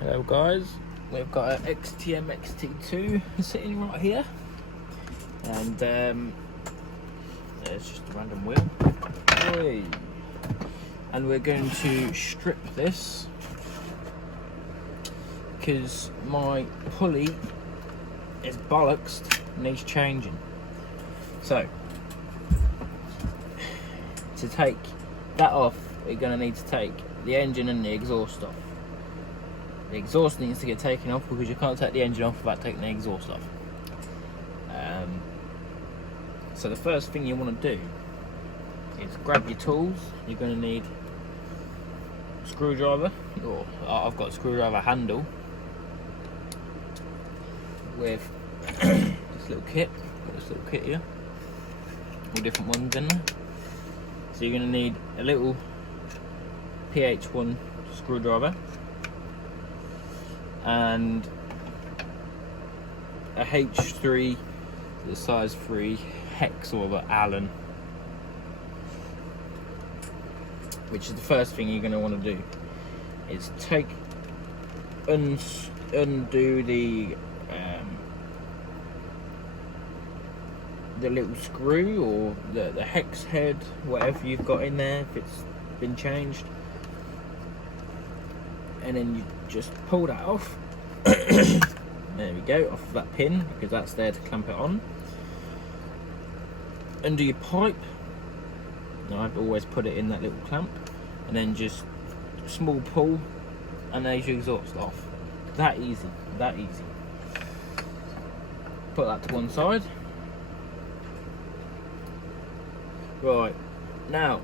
Hello guys, we've got an xt2 sitting right here, and it's just a random wheel. Hey. And we're going to strip this because my pulley is bollocks, needs changing. So to take that off, we're going to need to take the engine and the exhaust off. The exhaust needs to get taken off because you can't take the engine off without taking the exhaust off. So the first thing you want to do is grab your tools. You're going to need a screwdriver, or I've got a screwdriver handle with this little kit. Got this little kit here, all different ones in there. So you're going to need a little PH1 screwdriver and a H3, the size 3 hex or the Allen, which is the first thing you're going to want to do. Is undo the little screw or the hex head, whatever you've got in there, if it's been changed, and then you just pull that off. There we go, off of that pin, because that's there to clamp it on. Undo your pipe. Now I've always put it in that little clamp, and then just small pull, and there's your exhaust off. That easy, that easy. Put that to one side. Right, now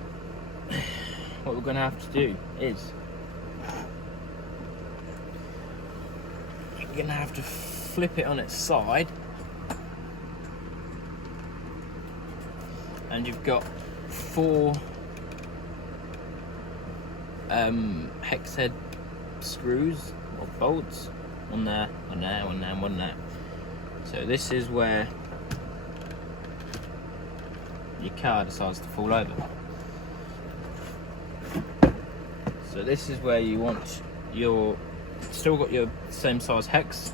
what we're going to have to do is you're going to have to flip it on its side, and you've got 4 hex head screws or bolts, one there, one there, one there, one there. So this is where your car decides to fall over. So this is where you want your, still got your same size hex,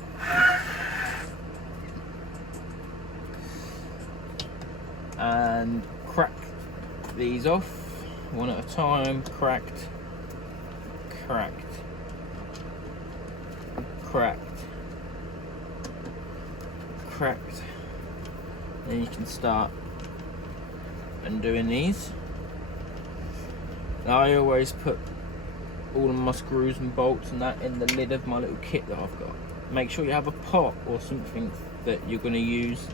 and crack these off one at a time. Cracked, cracked, cracked, cracked. Then you can start undoing these. Now I always put all of my screws and bolts and that in the lid of my little kit that I've got. Make sure you have a pot or something that you're going to use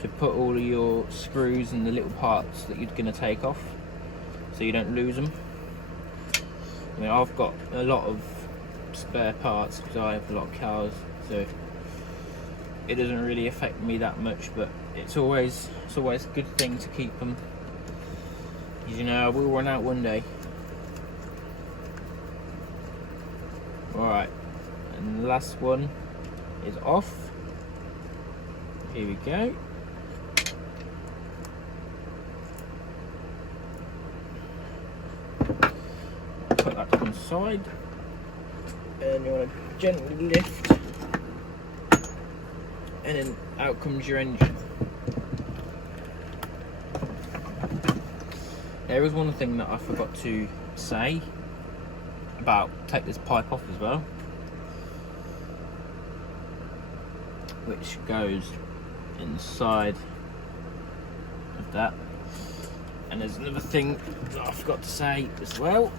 to put all of your screws and the little parts that you're going to take off, so you don't lose them. I mean, I've got a lot of spare parts because I have a lot of cars, so it doesn't really affect me that much, but it's always a good thing to keep them, because you know I will run out one day. Alright, and the last one is off. Here we go. Put that to one side, and you want to gently lift, and then out comes your engine. There is one thing that I forgot to say about take this pipe off as well, which goes inside of that. And there's another thing that I forgot to say as well,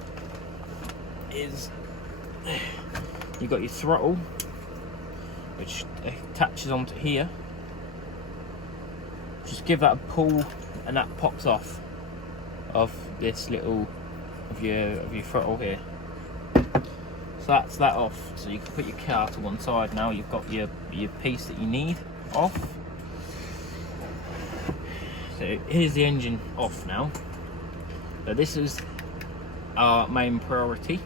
is you've got your throttle, which attaches onto here. Just give that a pull, and that pops off of this little of your throttle here. So that's that off. So you can put your car to one side now. You've got your piece that you need off. So here's the engine off now. So this is our main priority.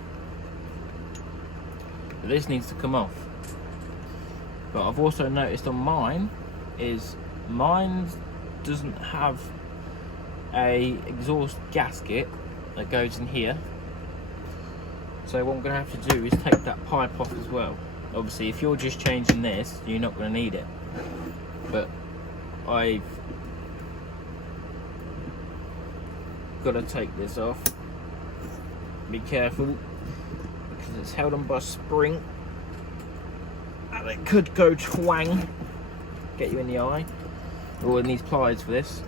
So this needs to come off. But I've also noticed on mine doesn't have a exhaust gasket that goes in here. So what I'm going to have to do is take that pipe off as well. Obviously if you're just changing this, you're not going to need it, but I've got to take this off. Be careful because it's held on by a spring and it could go twang, get you in the eye. Or it needs pliers for this,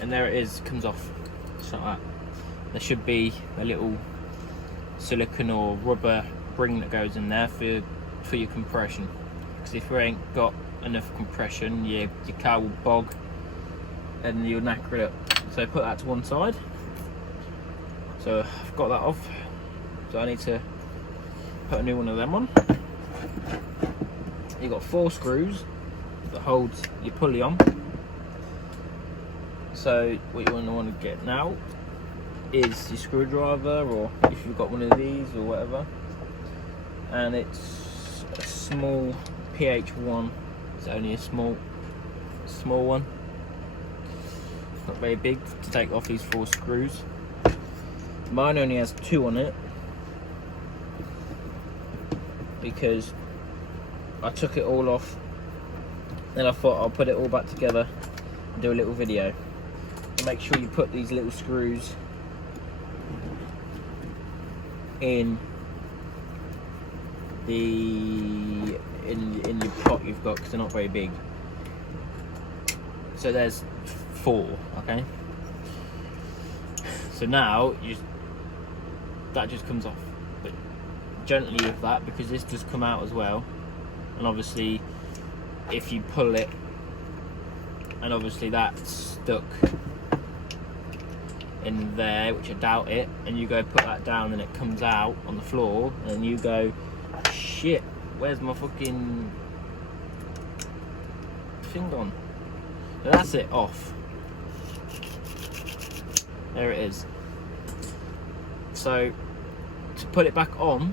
and there it is, comes off just like that. There should be a little silicone or rubber ring that goes in there for your compression, because if you ain't got enough compression, your car will bog and you'll knacker it up. So put that to one side. So I've got that off, so I need to put a new one of them on. You've got 4 screws that holds your pulley on. So what you want to get now is your screwdriver, or if you've got one of these or whatever, and it's a small PH1. It's only a small one, not very big, to take off these 4 screws. Mine only has 2 on it because I took it all off, then I thought I'll put it all back together and do a little video. So make sure you put these little screws in in your pot you've got, because they're not very big. So there's 4, okay? So now that just comes off, but gently with that, because this does come out as well. And obviously if you pull it, and obviously that's stuck in there, which I doubt it, and you go put that down and it comes out on the floor, and you go, shit, where's my fucking thing gone? So that's it off. There it is. So to put it back on,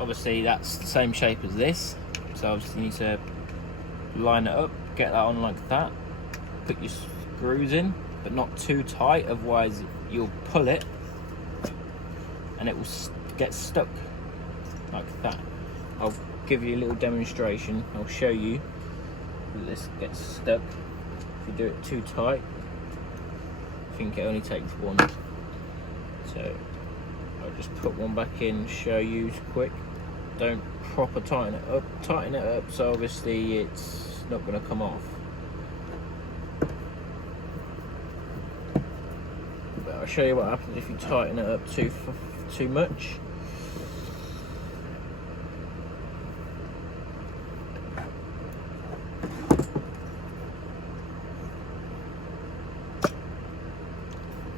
obviously that's the same shape as this, so obviously you need to line it up, get that on like that, put your screws in, but not too tight, otherwise you'll pull it and it will get stuck like that. I'll give you a little demonstration. I'll show you that this gets stuck. If you do it too tight, I think it only takes 1. So I'll just put one back in, show you quick. Don't proper tighten it up. Tighten it up so obviously it's not going to come off. But I'll show you what happens if you tighten it up too much.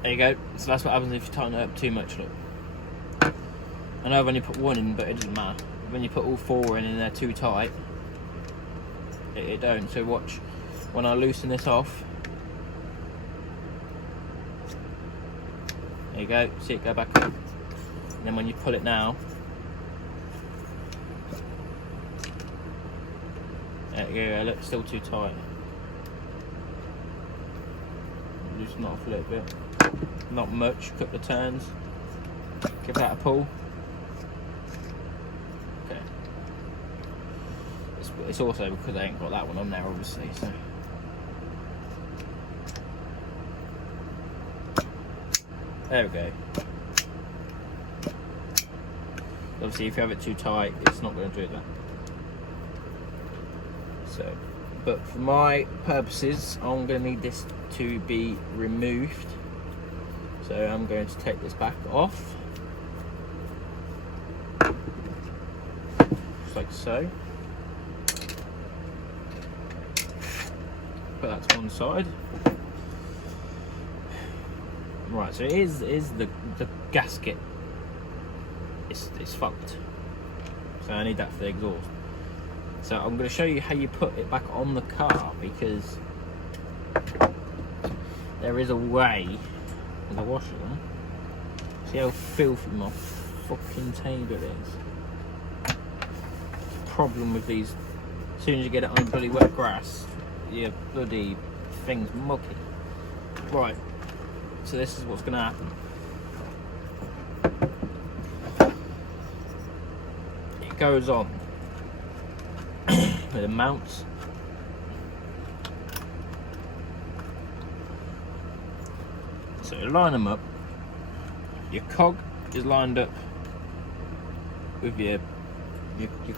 There you go. So that's what happens if you tighten it up too much. Look, I know I've only put 1 in, but it doesn't matter. When you put all 4 in and they're too tight, it don't. So watch, when I loosen this off, there you go, see it go back up. And then when you pull it now, there you go, look, still too tight. Loosen it off a little bit. Not much, a couple of turns. Give that a pull. Okay. It's also because I ain't got that one on there, obviously. So. There we go. Obviously, if you have it too tight, it's not going to do that. So, but for my purposes, I'm going to need this to be removed. So I'm going to take this back off, just like so. Put that to one side. Right, so it is the gasket. It's fucked. So I need that for the exhaust. So I'm going to show you how you put it back on the car, because there is a way. The washer on. See how filthy my fucking table is. Problem with these, as soon as you get it on bloody wet grass, your bloody thing's mucky. Right, So this is what's going to happen. It goes on with the mounts. So you line them up. Your cog is lined up with your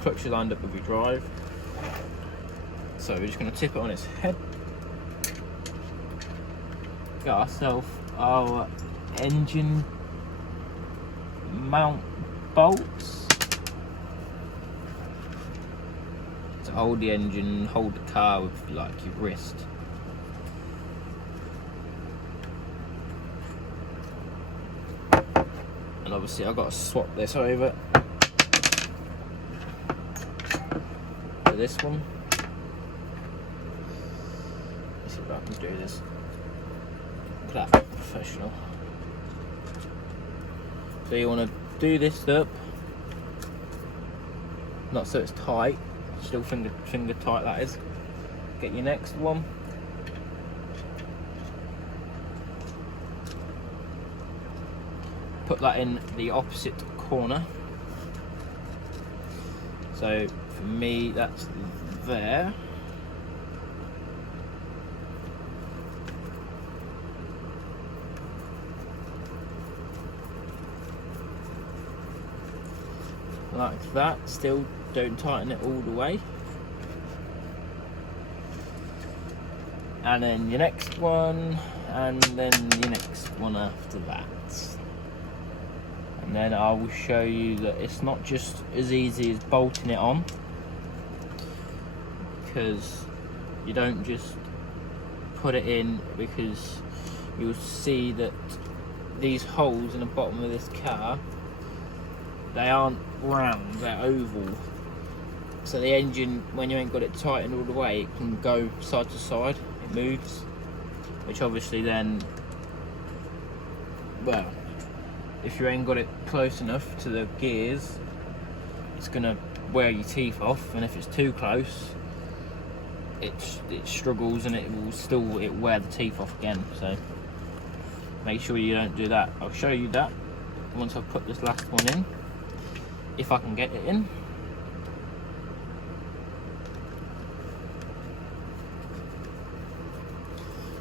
clutch is lined up with your drive. So we're just going to tip it on its head. Got ourselves our engine mount bolts to hold the engine, hold the car with like your wrist. And obviously I've got to swap this over to this one. Let's see if I can do this. Look at that, professional. So you want to do this up, not so it's tight, still finger tight that is. Get your next one. Put that in the opposite corner. So for me that's there. Like that, still don't tighten it all the way. And then your next one, and then your next one after that. And then I will show you that it's not just as easy as bolting it on, because you don't just put it in, because you'll see that these holes in the bottom of this car, they aren't round, they're oval. So the engine, when you ain't got it tightened all the way, it can go side to side, it moves, which obviously then, well, if you ain't got it close enough to the gears, it's gonna wear your teeth off, and if it's too close, it struggles and it will wear the teeth off again. So make sure you don't do that. I'll show you that once I've put this last one in, if I can get it in.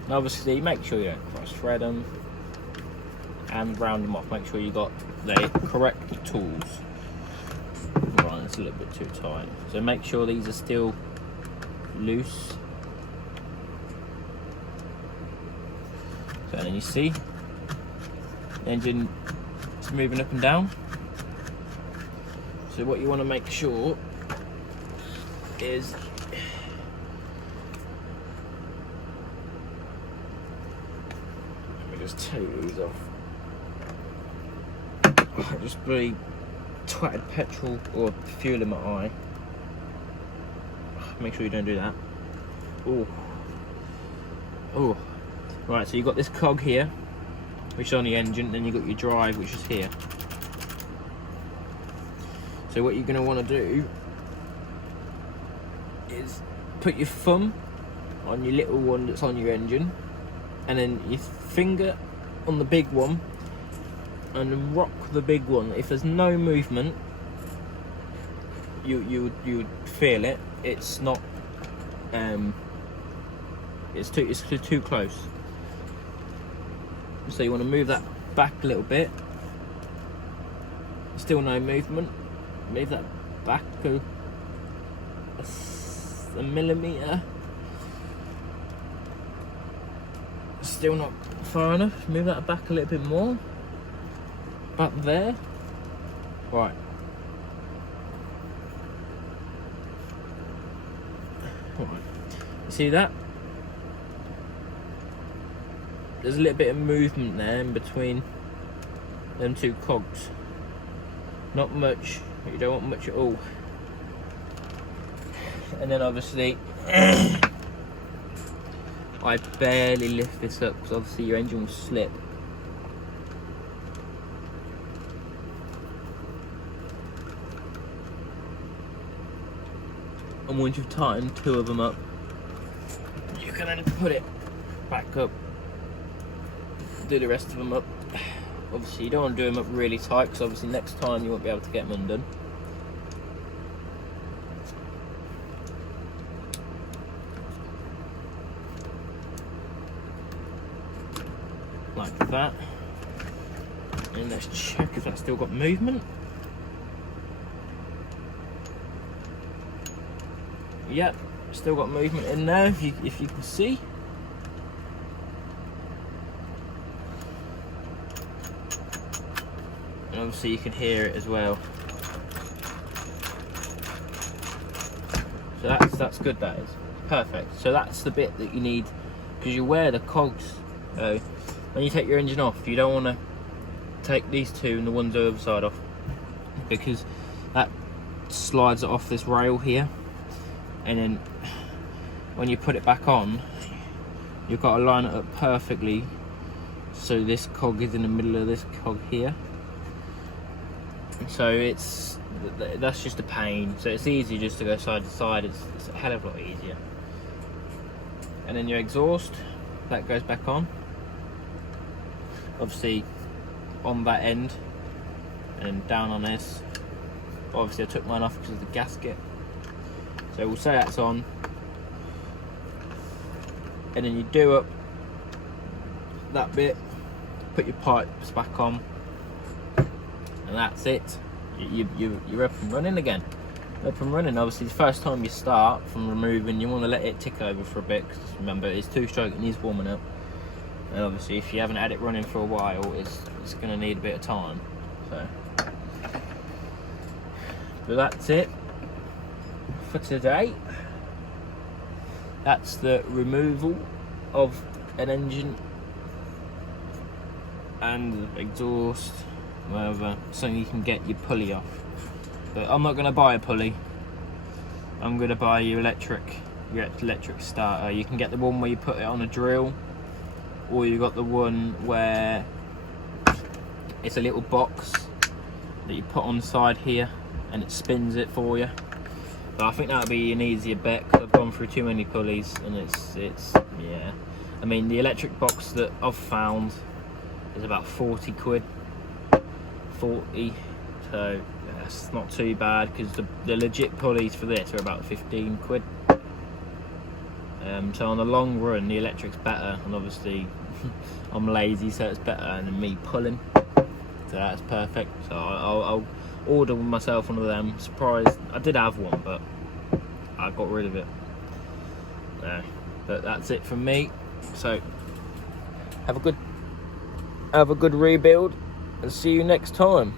And obviously make sure you don't cross thread them and round them off. Make sure you got the correct tools. Right, it's a little bit too tight. So make sure these are still loose. So then you see the engine is moving up and down. So what you want to make sure is let me just take these off. I just really twatted petrol or fuel in my eye. Make sure you don't do that. Oh, oh. Right, so you've got this cog here, which is on the engine, then you've got your drive, which is here. So what you're going to want to do is put your thumb on your little one that's on your engine, and then your finger on the big one, and rock the big one. If there's no movement, you would feel it. It's not. It's too close. So you want to move that back a little bit. Still no movement. Move that back a millimeter. Still not far enough. Move that back a little bit more. Back there. Right. Right. You see that? There's a little bit of movement there in between them two cogs. Not much, but you don't want much at all. And then obviously, I barely lift this up because obviously your engine will slip. And once you've tightened two of them up, you can then put it back up. do the rest of them up. Obviously you don't want to do them up really tight, because obviously next time you won't be able to get them undone. Like that. And let's check if that's still got movement. Yep, still got movement in there, if you can see. And obviously you can hear it as well. So that's good, that is. Perfect. So that's the bit that you need, because you wear the cogs. When you take your engine off, you don't want to take these two and the ones the other side off, because that slides it off this rail here, and then when you put it back on, you've got to line it up perfectly so this cog is in the middle of this cog here. So that's just a pain. So it's easy just to go side to side. It's a hell of a lot easier. And then your exhaust, that goes back on, obviously on that end, and down on this. Obviously I took mine off because of the gasket, so we'll say that's on. And then you do up that bit, put your pipes back on, and that's it. You're up and running again. Up and running. Obviously the first time you start from removing, you want to let it tick over for a bit, because remember it's two-stroke, it needs warming up. And obviously if you haven't had it running for a while, it's going to need a bit of time. So, but that's it for today. That's the removal of an engine and the exhaust, whatever, so you can get your pulley off. But I'm not going to buy a pulley. I'm going to buy your electric starter. You can get the one where you put it on a drill, or you got the one where it's a little box that you put on the side here and it spins it for you. But I think that would be an easier bet, because I've gone through too many pulleys, and it's yeah. I mean, the electric box that I've found is about 40 quid. 40, so that's not too bad, because the legit pulleys for this are about 15 quid. So on the long run, the electric's better, and obviously I'm lazy, so it's better than me pulling. So that's perfect. So I'll order myself one of them. Surprised I did have one, but I got rid of it. But that's it from me. So have a good rebuild, and see you next time.